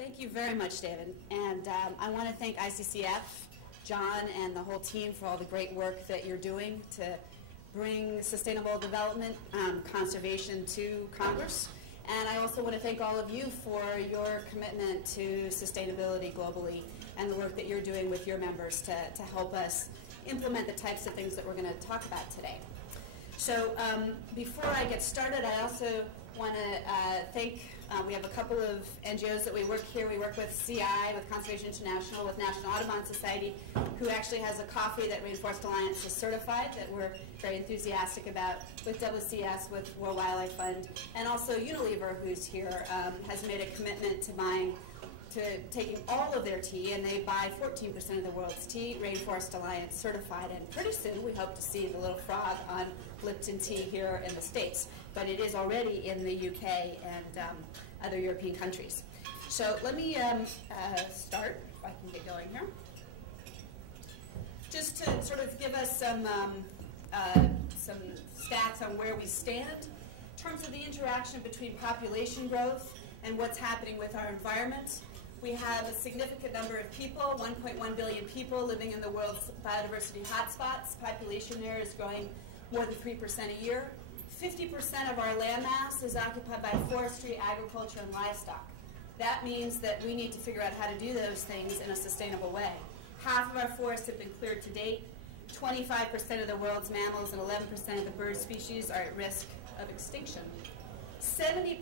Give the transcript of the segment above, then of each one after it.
Thank you very much, David. And I want to thank ICCF, John, and the whole team for all the great work that you're doing to bring sustainable development, conservation to Congress. And I also want to thank all of you for your commitment to sustainability globally and the work that you're doing with your members to help us implement the types of things that we're going to talk about today. So before I get started, I also want to thank, we have a couple of NGOs that we work here. We work with CI, with Conservation International, with National Audubon Society, who actually has a coffee that Rainforest Alliance is certified that we're very enthusiastic about, with WCS, with World Wildlife Fund, and also Unilever, who's here, has made a commitment to taking all of their tea, and they buy 14% of the world's tea, Rainforest Alliance certified, and pretty soon we hope to see the little frog on Lipton tea here in the States, but it is already in the UK and other European countries. So let me start, if I can get going here. Just to sort of give us some stats on where we stand in terms of the interaction between population growth and what's happening with our environment. We have a significant number of people, 1.1 billion people living in the world's biodiversity hotspots. Population there is growing more than 3% a year. 50% of our land mass is occupied by forestry, agriculture, and livestock. That means that we need to figure out how to do those things in a sustainable way. Half of our forests have been cleared to date. 25% of the world's mammals and 11% of the bird species are at risk of extinction. 70%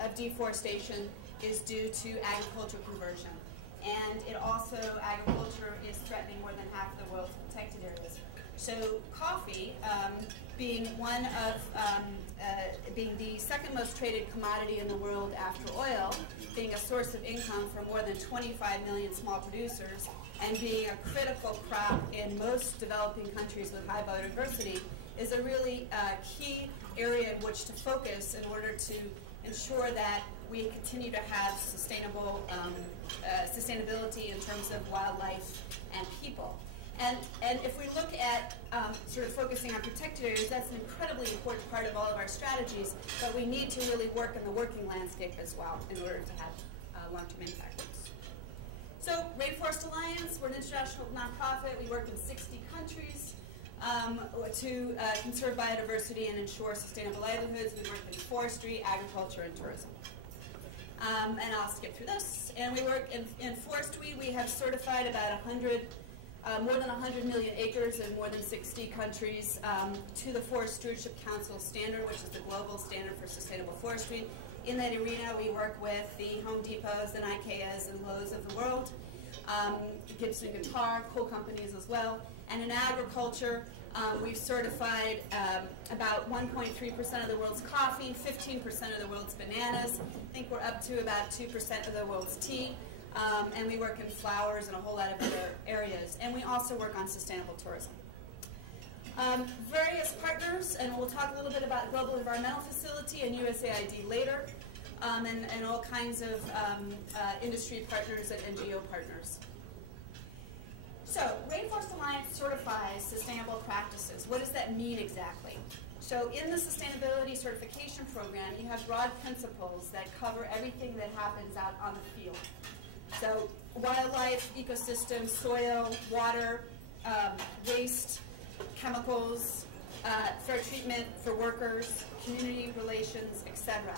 of deforestation is due to agricultural conversion. And it also, agriculture is threatening more than half of the world's protected areas. So coffee, being one of, being the second most traded commodity in the world after oil, being a source of income for more than 25 million small producers, and being a critical crop in most developing countries with high biodiversity, is a really key area in which to focus in order to ensure that we continue to have sustainable sustainability in terms of wildlife and people. And if we look at sort of focusing on protected areas, that's an incredibly important part of all of our strategies, but we need to really work in the working landscape as well in order to have long-term impact. So Rainforest Alliance, we're an international nonprofit. We work in 60 countries to conserve biodiversity and ensure sustainable livelihoods. We work in forestry, agriculture, and tourism. And I'll skip through this. And we work in forestry. We have certified about more than 100 million acres in more than 60 countries to the Forest Stewardship Council standard, which is the global standard for sustainable forestry. In that arena, we work with the Home Depots and IKEAs and Lowe's of the world, Gibson Guitar, coal companies as well. And in agriculture, we've certified about 1.3% of the world's coffee, 15% of the world's bananas. I think we're up to about 2% of the world's tea. And we work in flowers and a whole lot of other areas. And we also work on sustainable tourism. Various partners, and we'll talk a little bit about Global Environmental Facility and USAID later, and all kinds of industry partners and NGO partners. So, Rainforest Alliance certifies sustainable practices. What does that mean exactly? So in the sustainability certification program, you have broad principles that cover everything that happens out on the field. So wildlife, ecosystem, soil, water, waste, chemicals, fair treatment for workers, community relations, etc.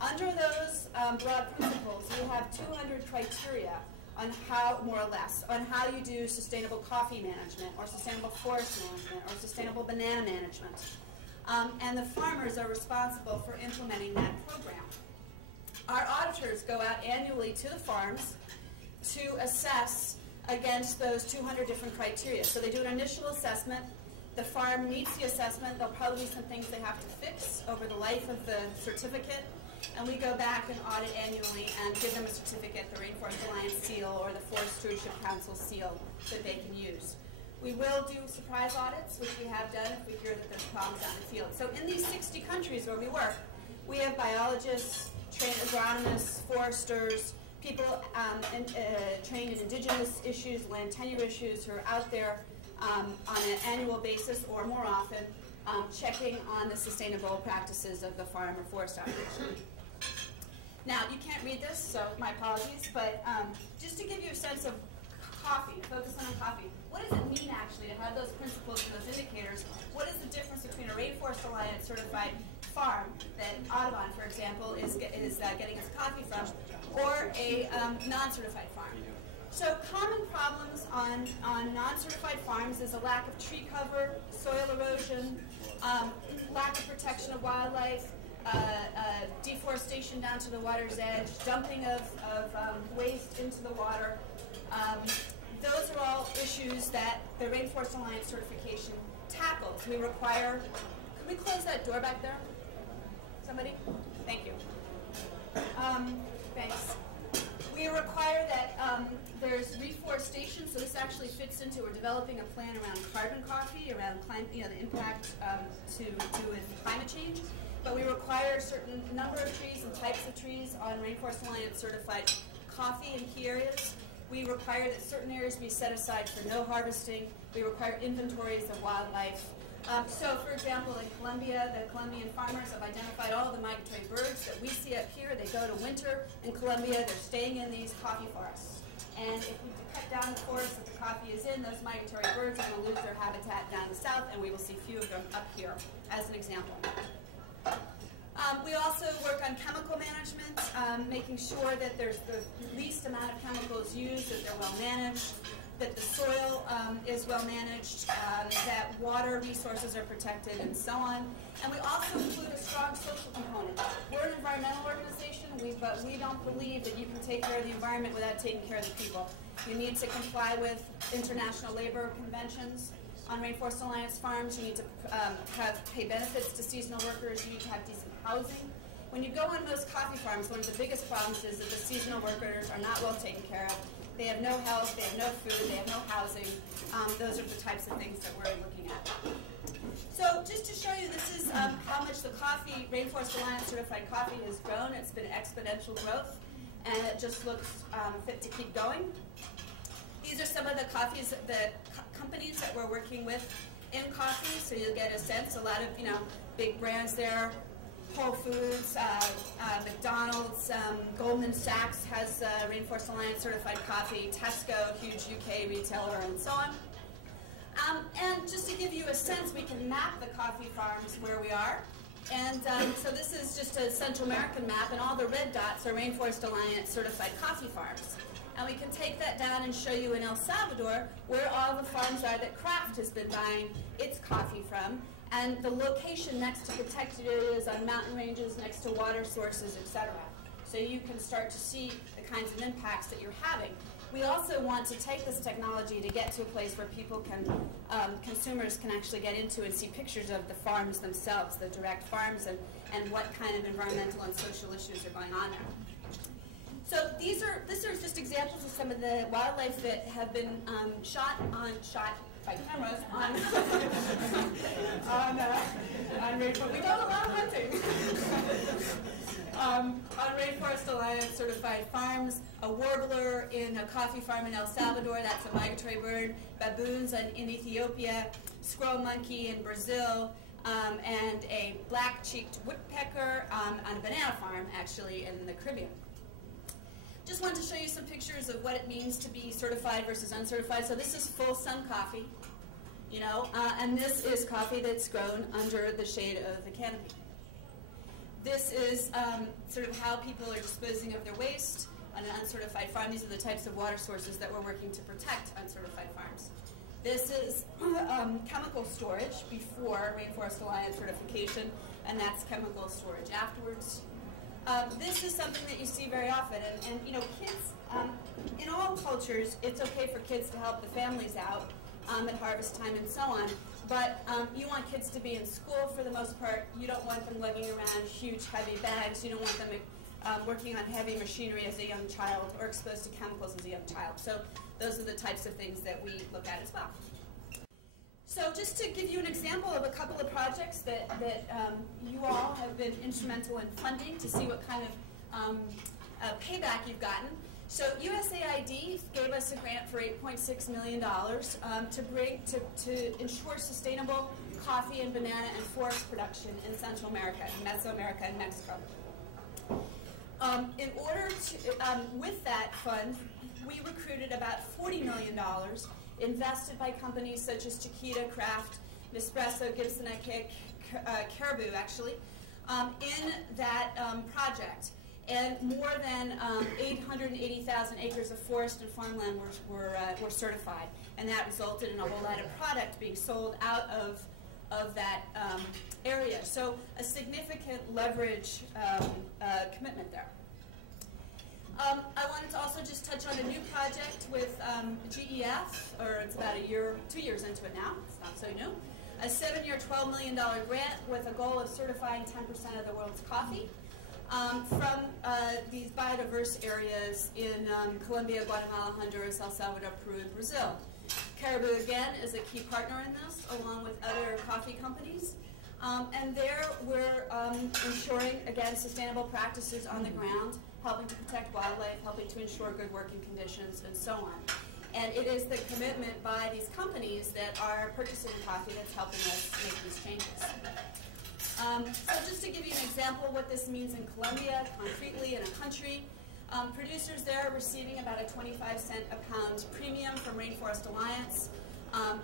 Under those broad principles, you have 200 criteria on how, more or less, on how you do sustainable coffee management, or sustainable forest management, or sustainable banana management. And the farmers are responsible for implementing that program. Our auditors go out annually to the farms to assess against those 200 different criteria. So they do an initial assessment. The farm meets the assessment. There'll probably be some things they have to fix over the life of the certificate. And we go back and audit annually and give them a certificate, the Rainforest Alliance seal or the Forest Stewardship Council seal that they can use. We will do surprise audits, which we have done if we hear that there's problems out in the field. So in these 60 countries where we work, we have biologists, trained agronomists, foresters, people trained in indigenous issues, land tenure issues, who are out there on an annual basis or more often checking on the sustainable practices of the farm or forest operation. Now, you can't read this, so my apologies, but just to give you a sense of coffee, focusing on coffee, what does it mean actually to have those principles and those indicators? What is the difference between a Rainforest Alliance certified farm that Audubon, for example, is getting its coffee from, or a non-certified farm? So common problems on non-certified farms is a lack of tree cover, soil erosion, lack of protection of wildlife, deforestation down to the water's edge, dumping of waste into the water. Those are all issues that the Rainforest Alliance certification tackles. We require, can we close that door back there? Somebody? Thank you. Thanks. We require that there's reforestation, so this actually fits into, we're developing a plan around carbon coffee, around the impact to do with climate change. But we require a certain number of trees and types of trees on Rainforest Alliance certified coffee in key areas. We require that certain areas be set aside for no harvesting. We require inventories of wildlife. So, for example, in Colombia, the Colombian farmers have identified all the migratory birds that we see up here. They go to winter in Colombia. They're staying in these coffee forests. And if we cut down the forest that the coffee is in, those migratory birds are going to lose their habitat down the south, and we will see few of them up here, as an example. We also work on chemical management, making sure that there's the least amount of chemicals used, that they're well managed, that the soil is well managed, that water resources are protected, and so on. And we also include a strong social component. We're an environmental organization, but we don't believe that you can take care of the environment without taking care of the people. You need to comply with international labor conventions. On Rainforest Alliance farms, you need to pay benefits to seasonal workers. You need to have decent housing. When you go on most coffee farms, one of the biggest problems is that the seasonal workers are not well taken care of. They have no health, they have no food, they have no housing. Those are the types of things that we're looking at. So just to show you, this is how much the coffee, Rainforest Alliance certified coffee has grown. It's been exponential growth, and it just looks fit to keep going. These are some of the coffees, the companies that we're working with in coffee, so you'll get a sense. A lot of big brands there. Whole Foods, McDonald's, Goldman Sachs has Rainforest Alliance certified coffee, Tesco, huge UK retailer, and so on. And just to give you a sense, we can map the coffee farms where we are. And so this is just a Central American map, and all the red dots are Rainforest Alliance certified coffee farms. And we can take that down and show you in El Salvador where all the farms are that Kraft has been buying its coffee from, and the location next to protected areas on mountain ranges, next to water sources, etc. So you can start to see the kinds of impacts that you're having. We also want to take this technology to get to a place where people can, consumers can actually get into and see pictures of the farms themselves, the direct farms, and what kind of environmental and social issues are going on there. So these are just examples of some of the wildlife that have been shot by cameras on Rainforest. We don't allow hunting. On Rainforest Alliance certified farms, a warbler in a coffee farm in El Salvador, that's a migratory bird, baboons in Ethiopia, squirrel monkey in Brazil, and a black-cheeked woodpecker on a banana farm, actually, in the Caribbean. Just wanted to show you some pictures of what it means to be certified versus uncertified. So this is full sun coffee, and this is coffee that's grown under the shade of the canopy. This is sort of how people are disposing of their waste on an uncertified farm. These are the types of water sources that we're working to protect uncertified farms. This is chemical storage before Rainforest Alliance certification, and that's chemical storage afterwards. This is something that you see very often, and kids, in all cultures, it's okay for kids to help the families out at harvest time and so on, but you want kids to be in school for the most part. You don't want them lugging around huge, heavy bags. You don't want them working on heavy machinery as a young child or exposed to chemicals as a young child. So those are the types of things that we look at as well. So just to give you an example of a couple of projects that you all have been instrumental in funding to see what kind of payback you've gotten. So USAID gave us a grant for $8.6 million to ensure sustainable coffee and banana and forest production in Central America, in Mesoamerica and Mexico. In order to, with that fund, we recruited about $40 million invested by companies such as Chiquita, Kraft, Nespresso, Gibson, Caribou, actually, in that project. And more than 880,000 acres of forest and farmland were certified. And that resulted in a whole lot of product being sold out of that area. So a significant leverage commitment there. I wanted to also just touch on a new project with GEF, or it's about 2 years into it now, it's not so new. A 7-year, $12 million grant with a goal of certifying 10% of the world's coffee from these biodiverse areas in Colombia, Guatemala, Honduras, El Salvador, Peru, and Brazil. Caribou, again, is a key partner in this, along with other coffee companies. And there we're ensuring, again, sustainable practices on the ground, helping to protect wildlife, helping to ensure good working conditions, and so on. And it is the commitment by these companies that are purchasing coffee that's helping us make these changes. So just to give you an example of what this means in Colombia, concretely in a country, producers there are receiving about a 25-cent a pound premium from Rainforest Alliance,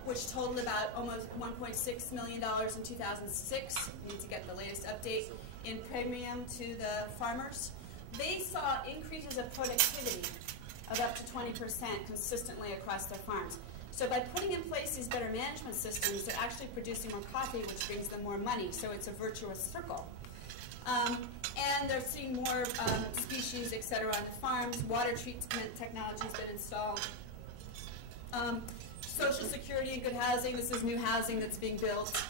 which totaled about almost $1.6 million in 2006. We need to get the latest update in premium to the farmers. They saw increases of productivity of up to 20% consistently across their farms. So by putting in place these better management systems, they're actually producing more coffee, which brings them more money. So it's a virtuous circle. And they're seeing more species, et cetera, on the farms. Water treatment technology has been installed. Social security and good housing. This is new housing that's being built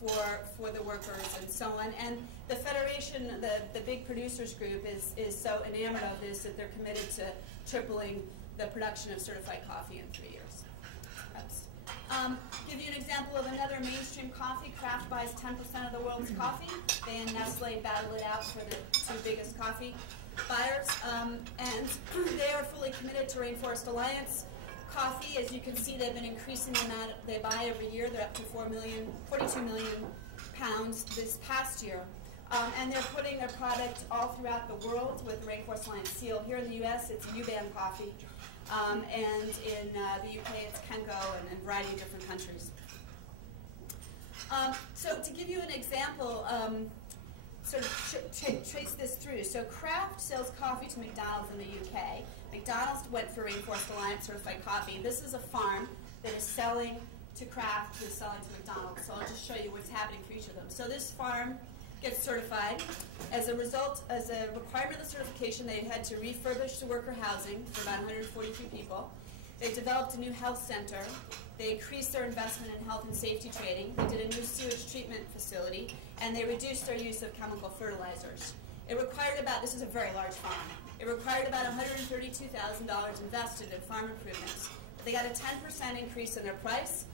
for the workers and so on. And the federation, the big producers group, is so enamored of this that they're committed to tripling the production of certified coffee in 3 years. Give you an example of another mainstream coffee. Kraft buys 10% of the world's coffee. They and Nestle battle it out for the 2 biggest coffee buyers. And they are fully committed to Rainforest Alliance. Coffee, as you can see, they've been increasing the amount they buy every year. They're up to 42 million pounds this past year. And they're putting their product all throughout the world with the Rainforest Alliance seal. Here in the U.S., it's UBAM coffee. And in the UK, it's Kengo, and a variety of different countries. So to give you an example, sort of trace this through. So Kraft sells coffee to McDonald's in the UK. McDonald's went for Rainforest Alliance certified coffee. This is a farm that is selling to Kraft, who is selling to McDonald's. So I'll just show you what's happening for each of them. So this farm gets certified. As a result, as a requirement of the certification, they had to refurbish the worker housing for about 142 people. They developed a new health center. They increased their investment in health and safety training. They did a new sewage treatment facility, and they reduced their use of chemical fertilizers. It required about, this is a very large farm, it required about $132,000 invested in farm improvements. They got a 10% increase in their price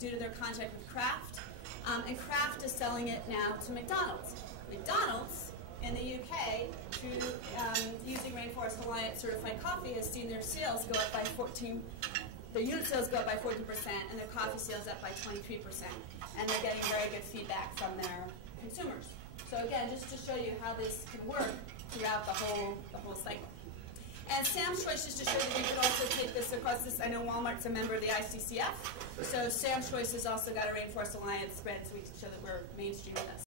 due to their contract with Kraft. And Kraft is selling it now to McDonald's. McDonald's in the UK, through using Rainforest Alliance certified coffee, has seen their sales go up by 14%, unit sales go up by 14%, and their coffee sales up by 23%. And they're getting very good feedback from their consumers. So again, just to show you how this can work throughout the whole cycle. And Sam's Choice, just to show you that you could also take this across this. I know Walmart's a member of the ICCF, so Sam's Choice has also got a Rainforest Alliance spread, so we can show that we're mainstream with this.